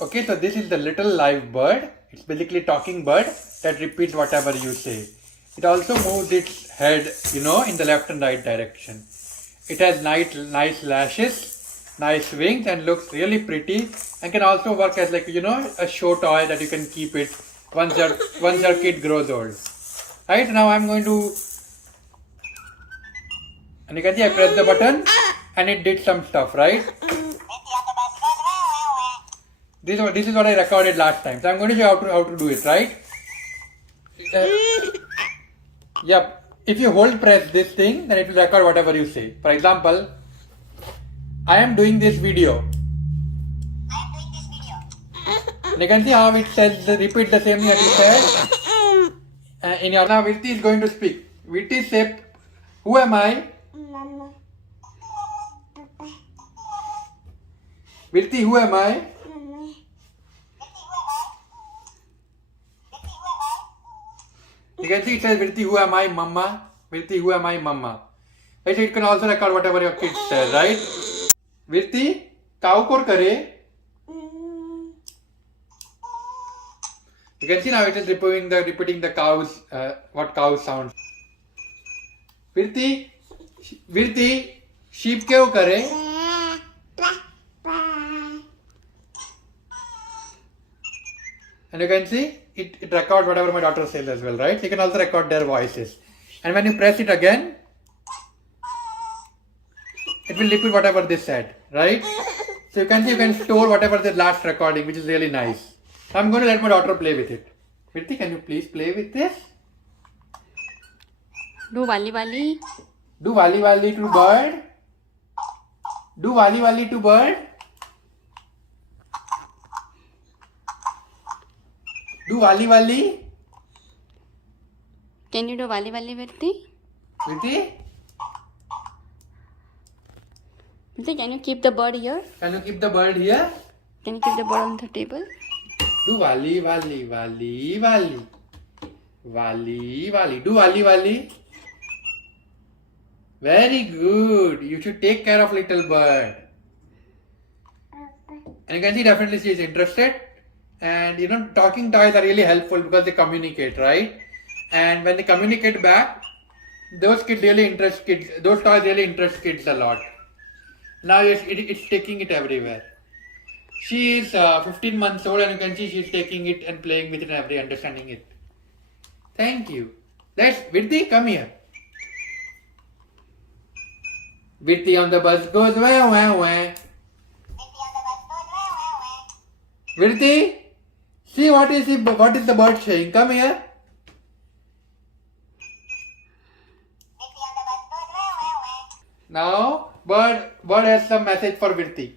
Okay, so this is the little live bird. It's basically talking bird that repeats whatever you say. It also moves its head, in the left and right direction. It has nice lashes, nice wings, and looks really pretty. And can also work as a show toy that you can keep it once your kid grows old. Right now, I'm going to, and you can see I pressed the button, and it did some stuff, right? This is what I recorded last time. So I'm going to show you how to do it, right? Yep. If you hold press this thing, then it will record whatever you say. For example, I am doing this video. And you can see how it says, repeat the same thing that you said. Now Virti is going to speak. Virti say, who am I? Virti, who am I? You can see it says, Virti, who am I, mama? Virti, who am I, mama? Right, so it can also record whatever your kids say, right? Virti, cow kor kare? You can see now it is repeating the cows, what cows sound. Virti, sheep kyo kare? And you can see it records whatever my daughter says as well, right? You can also record their voices. And when you press it again, it will repeat whatever they said, right? So you can see you can store whatever the last recording, which is really nice. I'm going to let my daughter play with it. Virti, can you please play with this? Do wali wali. Do wali wali to bird. Do wali wali to bird. Do wali wali. Can you do wali wali, Virti? Virti, Virti, can you keep the bird here? can you keep the bird here? Can you keep the bird on the table? Do wali wali wali wali. Wali wali. Do wali wali. Very good. You should take care of little bird. And you can see definitely she is interested. And talking toys are really helpful because they communicate, right? And when they communicate back, those toys really interest kids a lot. Now it's taking it everywhere. She is 15 months old, and you can see she's taking it and playing with it and understanding it. Thank you. Virti, come here. Virti on the bus goes wah wah wah. Virti, see what is the bird saying? Come here. Now bird has some message for Virti.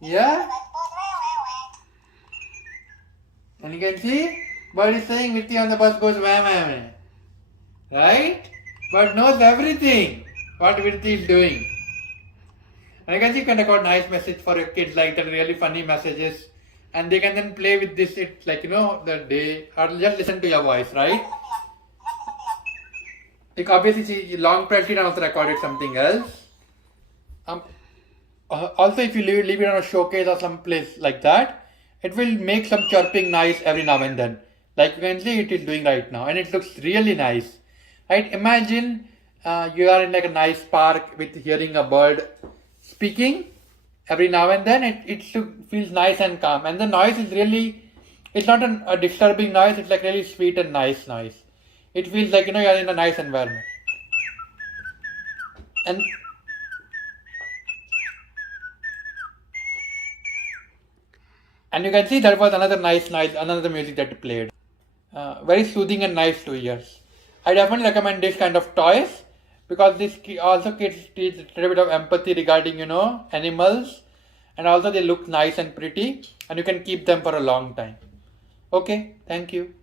Yeah? And you can see bird is saying Virti on the bus goes wah wah wah. Right? Bird knows everything what Virti is doing. And you can see you can record nice message for your kids like that, really funny messages. And they can then play with this, it's like, the day, or just listen to your voice, right? Like obviously long press it and also recorded something else. Also if you leave it on a showcase or some place like that, it will make some chirping nice every now and then. Like you can see it is doing right now, and it looks really nice. Right? Imagine you are in like a nice park with hearing a bird speaking every now and then. It feels nice and calm, and the noise is really, it's not a disturbing noise, it's like really sweet and nice noise. It feels like you're in a nice environment. And you can see there was another nice noise, another music that played. Very soothing and nice to ears. I definitely recommend this kind of toys because this also kids teach a little bit of empathy regarding animals, and also they look nice and pretty, and you can keep them for a long time. Okay, thank you.